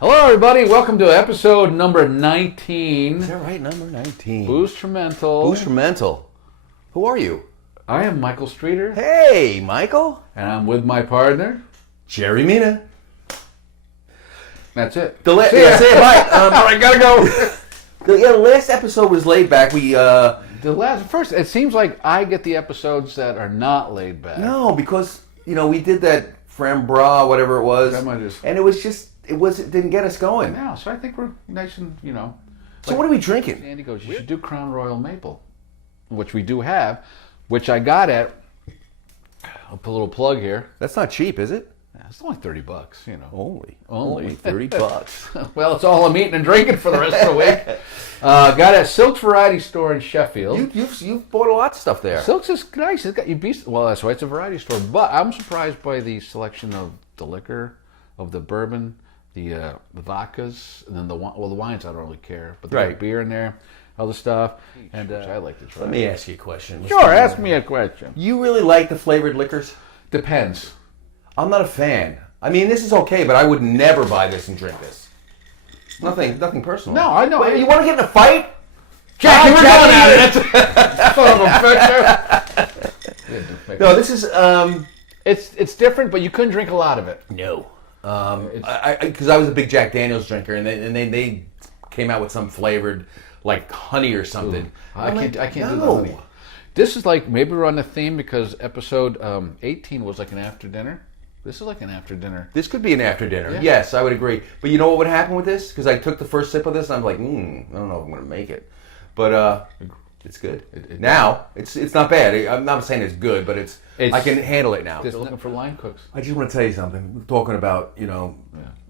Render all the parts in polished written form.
Hello, everybody. Welcome to episode number 19. Is that right? Number 19. Boozetrumental. Boozetrumental. Who are you? I am Michael Streeter. Hey, Michael. And I'm with my partner, Jerry Mina. That's it. Say it right. All right, gotta go. The last episode was laid back. First, it seems like I get the episodes that are not laid back. No, because, we did that Frambra, whatever it was. And it was just, it didn't get us going. Yeah, so I think we're nice and, So what are we drinking? Andy goes, you should do Crown Royal Maple, which we do have, which I got at, I'll put a little plug here. That's not cheap, is it? It's only $30, Only $30. Well, it's all I'm eating and drinking for the rest of the week. Got at Silk's Variety Store in Sheffield. You've bought a lot of stuff there. Silk's is nice. It's got well, that's why it's a variety store. But I'm surprised by the selection of the liquor, of the bourbon, the vodkas, and then the wines. I don't really care, but they got beer in there, other stuff, and which I like to try. Let me ask you a question. Sure, ask me a question. You really like the flavored liquors? Depends. I'm not a fan. I mean, this is okay, but I would never buy this and drink this. Nothing personal. No, I know. Wait, you want to get in a fight? Jackie, we're going at it. Son of a bitch. No, this is It's different, but you couldn't drink a lot of it. no. Because I was a big Jack Daniels drinker, and they came out with some flavored like honey or something. Ooh, I can't do the honey. This is like, maybe we're on the theme because episode 18 was like an after dinner. This is like an after dinner. This could be an after dinner. Yeah. Yes, I would agree. But you know what would happen with this? Because I took the first sip of this and I'm like, I don't know if I'm going to make it. But it's good. Now, it's not bad. I'm not saying it's good, but I can handle it now. Just looking for line cooks. I just want to tell you something. We're talking about,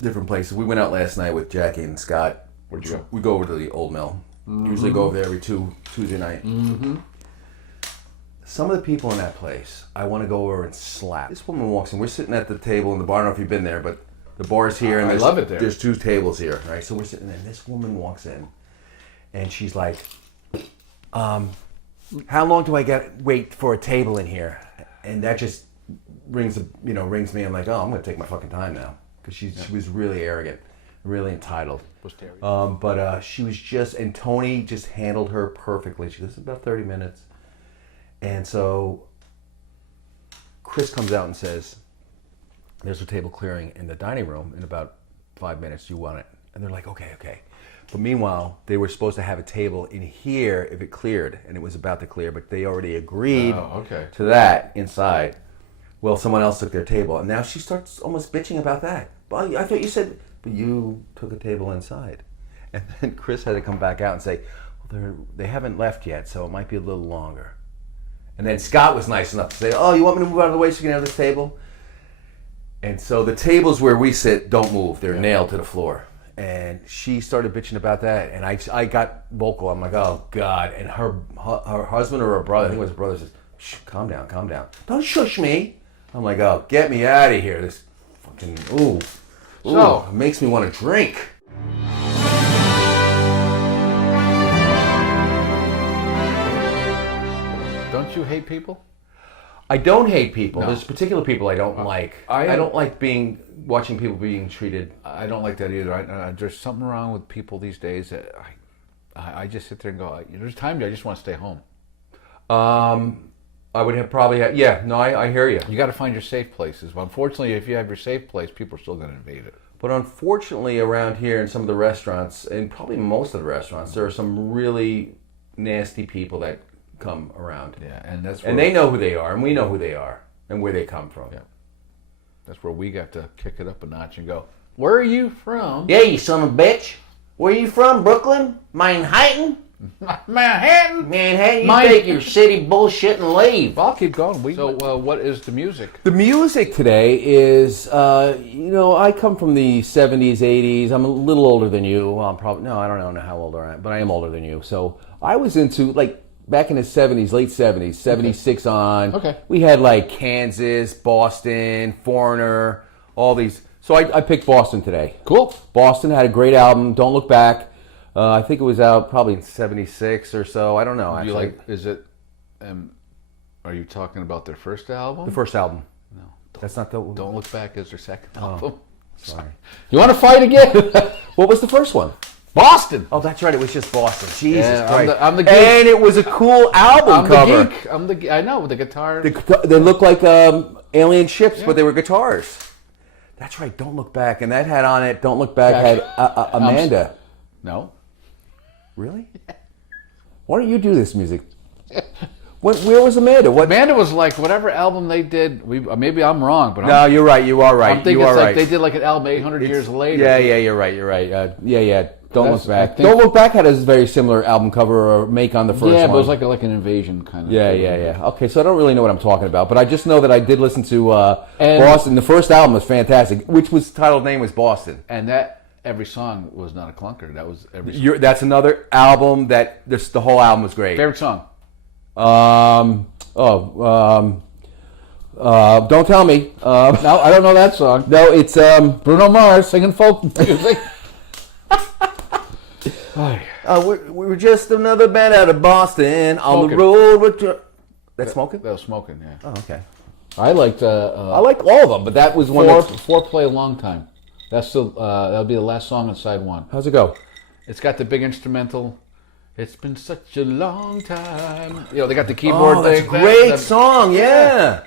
different places. We went out last night with Jackie and Scott. Where'd you go? We go over to the Old Mill. Mm-hmm. Usually go over there every Tuesday night. Mm-hmm. Some of the people in that place, I want to go over and slap. This woman walks in. We're sitting at the table in the bar. I don't know if you've been there, but the bar's here. And I love it there. There's two tables here, right? So we're sitting there, and this woman walks in, and she's like, how long do I wait for a table in here? And that just rings me. I'm like, oh, I'm going to take my fucking time now. Because she was really arrogant, really entitled. But she was and Tony just handled her perfectly. She goes, about 30 minutes. And so Chris comes out and says, there's a table clearing in the dining room in about 5 minutes. You want it? And they're like, okay. But meanwhile, they were supposed to have a table in here if it cleared, and it was about to clear, but they already agreed to that inside. Well, someone else took their table, and now she starts almost bitching about that. Well, I thought you said, but you took a table inside. And then Chris had to come back out and say, well, they haven't left yet, so it might be a little longer. And then Scott was nice enough to say, oh, you want me to move out of the way so you can have this table? And so the tables where we sit don't move. They're nailed to the floor. And she started bitching about that. And I got vocal. I'm like, oh, God. And her husband or her brother, I think it was her brother, says, shh, calm down. Don't shush me. I'm like, oh, get me out of here. This fucking, So, it makes me want to drink. Don't you hate people? I don't hate people. No. There's particular people I don't like. I don't like watching people being treated. I don't like that either. There's something wrong with people these days that I just sit there and go, there's times I just want to stay home. I would I hear you. You got to find your safe places. But unfortunately, if you have your safe place, people are still going to invade it. But unfortunately, around here in some of the restaurants, and probably most of the restaurants, there are some really nasty people that come around. Yeah, and they know who they are, and we know who they are, and where they come from. Yeah, that's where we got to kick it up a notch and go, where are you from? Yeah, you son of a bitch. Where are you from? Brooklyn? Manhattan? Manhattan? You take your city bullshit and leave. I'll keep going. So, what is the music? The music today is, I come from the 70s, 80s. I'm a little older than you. Well, I don't know how old I am, but I am older than you. So I was into, back in the 70s, late 70s, 76 on. Okay. We had, Kansas, Boston, Foreigner, all these. So I picked Boston today. Cool. Boston had a great album, Don't Look Back. I think it was out probably in 76 or so. I don't know, actually. Are you talking about their first album? The first album. No. That's not the... Don't Look Back is their second album. Sorry. You want to fight again? What was the first one? Boston. Oh, that's right. It was just Boston. Jesus Yeah, Christ. I'm the geek. And it was a cool album cover. I'm the geek. I know, with the guitar. They look like alien ships, but they were guitars. That's right. Don't Look Back. And that had on it, Don't Look Back, had Amanda. No. Really? Why don't you do this music? Where was Amanda? Amanda was like whatever album they did. Maybe I'm wrong, but no, you're right. You are right. I'm thinking you are it's like right. they did like an album 800 years later. Yeah, you're right. You're right. Don't Look Back. think- Don't Look Back had a very similar album cover or make on the first one. Yeah, but it was like an invasion kind of. Yeah. Okay, so I don't really know what I'm talking about, but I just know that I did listen to And- Boston. The first album was fantastic, which was titled name was Boston. And that every song was not a clunker. That was every song. That's another album that the whole album was great. Favorite song? Don't Tell Me. No, I don't know that song. No, it's Bruno Mars singing folk music. we were just another band out of Boston on the Smoking. road with. That's Smoking? That was Smoking. Yeah. Oh, okay. I liked. I liked all of them, but that was one. Foreplay a long time. That's still that'll be the last song on side one. How's it go? It's got the big instrumental. It's been such a long time. You know, they got the keyboard Oh, that's thing. a great song. Yeah.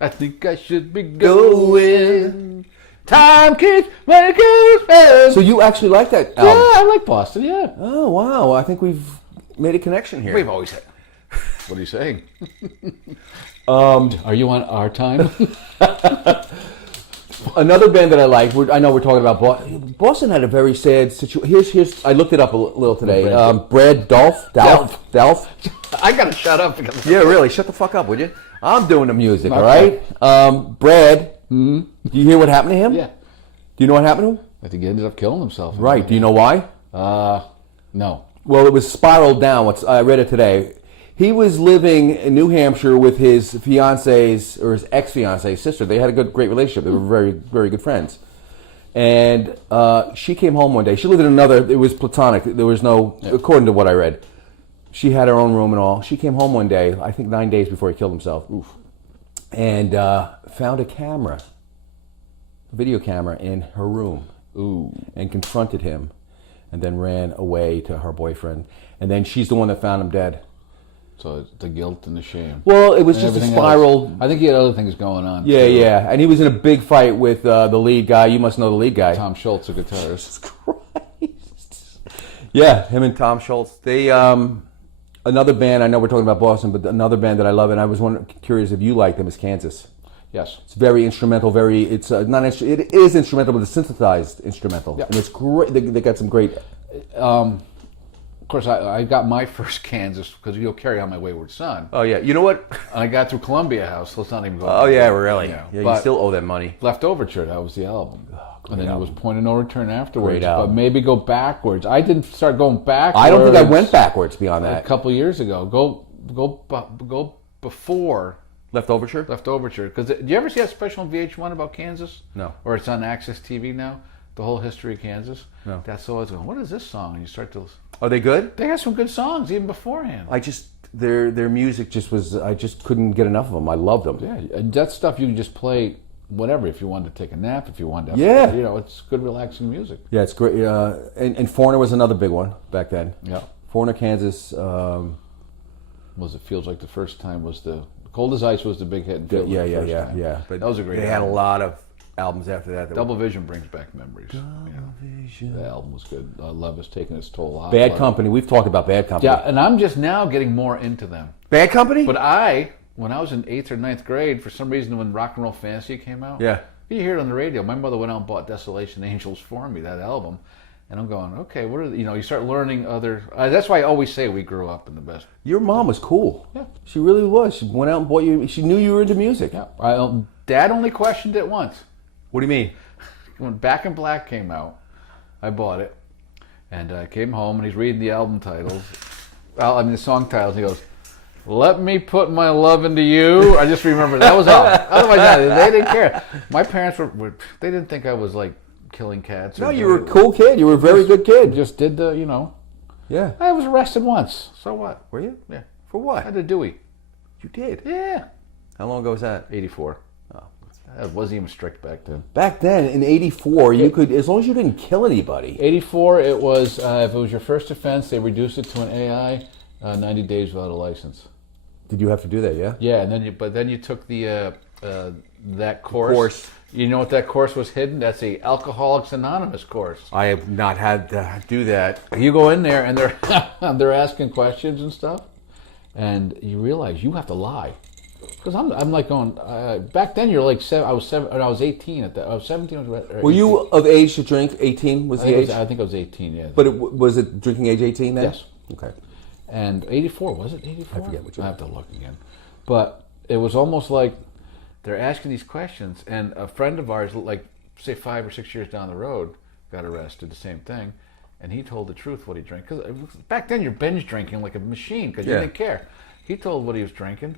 I think I should be going. Time keeps making sense. So you actually like that Yeah, album? I like Boston. Yeah, Oh wow! I think we've made a connection here. we've always had. What are you saying? Are you on our time? Another band that I like. I know we're talking about Boston. Had a very sad situation. Here's. I looked it up a little today. Brad Dolph. I gotta shut up because Yeah, really. Shut the fuck up, would you? I'm doing the music. All right. Brad. Do you hear what happened to him? yeah, Do you know what happened to him? I think he ended up killing himself. Right. Do you know why? No. Well, it was spiraled down. I read it today. He was living in New Hampshire with his fiance's or his ex-fiance's sister. They had a great relationship. They were very, very good friends. And she came home one day. She lived in another. It was platonic. There was no, according to what I read. She had her own room and all. She came home one day, I think 9 days before he killed himself. Oof. And found a video camera in her room. Ooh. And confronted him. And then ran away to her boyfriend. And then she's the one that found him dead. So it's the guilt and the shame. Well, it was And just a everything spiral. else. I think he had other things going on. Yeah, too. yeah. And he was in a big fight with the lead guy. You must know the lead guy. Tom Schultz, a guitarist. Christ. Yeah, him and Tom Schultz. They another band. I know we're talking about Boston, but another band that I love, and I was curious if you like them, is Kansas. Yes. It's very instrumental. It's not. It is instrumental, but it's synthesized instrumental, Yeah. and it's great. They got some great. Of course, I got my first Kansas because You'll Carry On My Wayward Son. Oh yeah, you know what? And I got through Columbia House, so let's not even go. Oh yeah, really? Yeah, Yeah, you but still owe them money. Left Overture, that was the album. And then album. it was Point of No Return afterwards. Great But album. maybe go backwards. I didn't start going backwards. I don't think I went backwards beyond a that. couple years ago. Go before Left Overture? Left Overture. Because do you ever see that special on VH1 about Kansas? No. Or it's on Access TV now. The whole history of Kansas. No. That's always going. What is this song? And you start to. Are they good? They had some good songs even beforehand. Their music just was. I just couldn't get enough of them. I loved them. Yeah, and that stuff you can just play whatever if you wanted to take a nap, if you wanted to. Yeah. You know, it's good, relaxing music. Yeah, it's great. And Foreigner was another big one back then. Yeah. Foreigner, Kansas. It feels like the first time was the Cold as Ice was the big hit. Feels Yeah, like the yeah, first yeah, time. yeah. But that was a great. They had a album. lot of albums after that. Double Vision brings back memories. The album was good. Love has taken its toll. Hot Bad Blood. Company. We've talked about Bad Company. Yeah, and I'm just now getting more into them. Bad Company? But when I was in 8th or 9th grade, for some reason when Rock and Roll Fantasy came out, Yeah. you hear it on the radio. My mother went out and bought Desolation Angels for me, that album. And I'm going, okay, what are the, you start learning other. That's why I always say we grew up in the best. Your mom was cool. Yeah. She really was. She went out and bought you. She knew you were into music. Yeah. Dad only questioned it once. What do you mean? When Back in Black came out, I bought it. And I came home and he's reading the album titles. The song titles. And he goes, "Let me put my love into you." I just remember that was all. Otherwise, they didn't care. My parents they didn't think I was like killing cats. No, you were a cool kid. You were a very good kid. Just did the, Yeah. I was arrested once. So what? Were you? Yeah. For what? I had a Dewey. You did? Yeah. How long ago was that? 84. Oh, that's It wasn't even strict back then. Back then, in '84, you could, as long as you didn't kill anybody. 84, it was if it was your first offense, they reduced it to an AI, 90 days without a license. Did you have to do that? Yeah. Yeah, and then you took the that course. You know what that course was hidden? That's the Alcoholics Anonymous course. I have not had to do that. You go in there and they're they're asking questions and stuff, and you realize you have to lie. Because I'm like going back then. You're like I was 18 at that. I was 17. Were you of age to drink? 18 was the age. I think I was 18. Yeah. But was it drinking age 18 then? Yes. Okay. And 84 was it 84? I forget which I one. have to look again. But it was almost like they're asking these questions, and a friend of ours, like say 5 or 6 years down the road, got arrested. The same thing, and he told the truth what he drank. Because back then you're binge drinking like a machine because you didn't care. He told what he was drinking.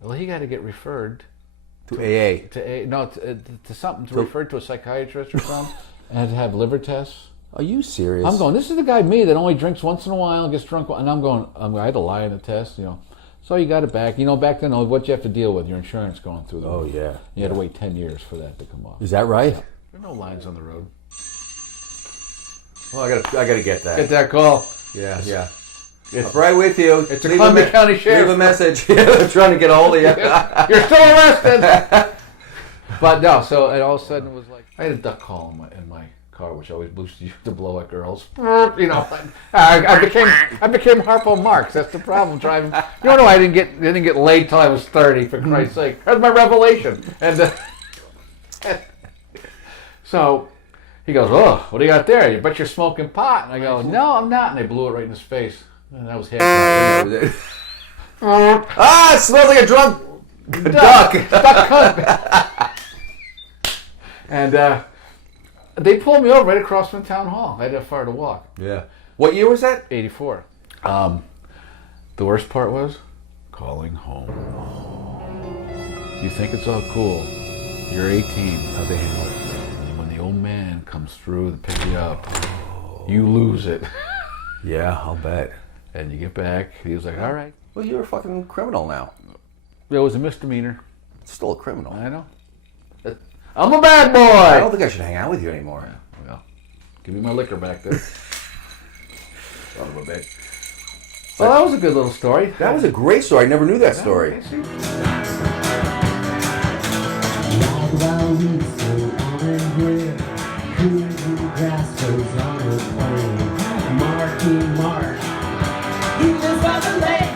Well, he got to get referred to AA. To something, referred to a psychiatrist or something, and had to have liver tests. Are you serious? I'm going, this is the guy, me, that only drinks once in a while and gets drunk. And I'm going, I had to lie in the test, So you got it back. Back then, what you have to deal with, your insurance going through the roof. Yeah. You had to wait 10 years for that to come off. Is that right? Yeah. There are no lines on the road. Well, I gotta get that. Get that call. Yeah. It's right with you. It's a Columbia County Sheriff. Leave a message. I'm trying to get a hold of you. You're still arrested. But no, so and all of a sudden it was like, I had a duck call in my car, which always boosted you to blow at girls. I became Harpo Marx. That's the problem driving. I didn't get laid till I was 30. For Christ's sake, that's my revelation. And so he goes, "Oh, what do you got there? You bet you're smoking pot." And I go, "No, I'm not." And they blew it right in his face. And that was half. It smells like a drunk duck. Duck cunt. And they pulled me over right across from town hall. I had that far to walk. Yeah. What year was that? 84. The worst part was calling home. You think it's all cool. You're 18. How they handle it. And when the old man comes through to pick you up, you lose it. Yeah, I'll bet. And you get back. He was like, all right. Well, you're a fucking criminal now. It was a misdemeanor. Still a criminal. I know. I'm a bad boy. I don't think I should hang out with you anymore. Yeah, well, give me my liquor back there. Son of a bitch. Well, that was a good little story. That was a great story. I never knew that story. Mark. He lives by the lake.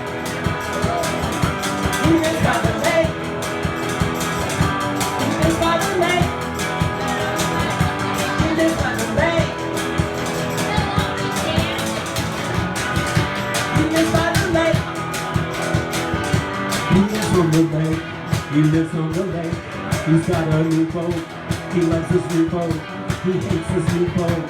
He lives by the lake. He lives by the lake. He lives by the lake. He lives by the lake. He lives on the lake. He lives on the lake. He's got a new boat. He loves his new boat. He hates his new boat.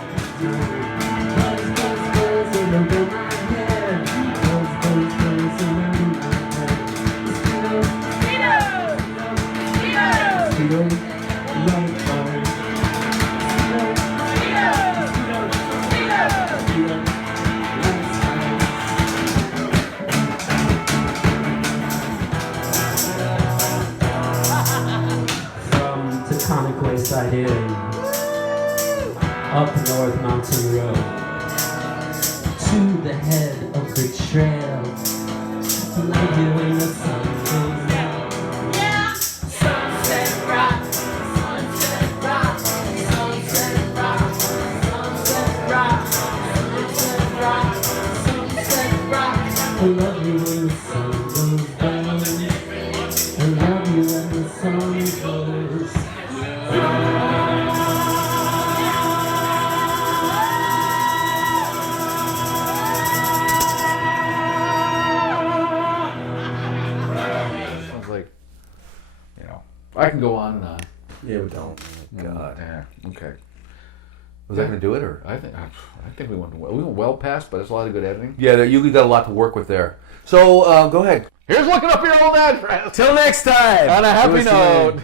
From Taconic Wayside Inn, up North Mountain Road, to the head of the trail, tonight you when the sun goes down. Yeah! Sunset rock, sunset rock, sunset rock, sunset rock, sunset rock, sunset rock. I love you when the sun goes down. I love you when the sun goes down. I can go on and on. Yeah, we don't. God. Yeah. Okay. Was that going to do it, or? I think we went well past, but it's a lot of good editing. Yeah, you got a lot to work with there. So, go ahead. Here's looking up your old address. Till next time. On a happy note.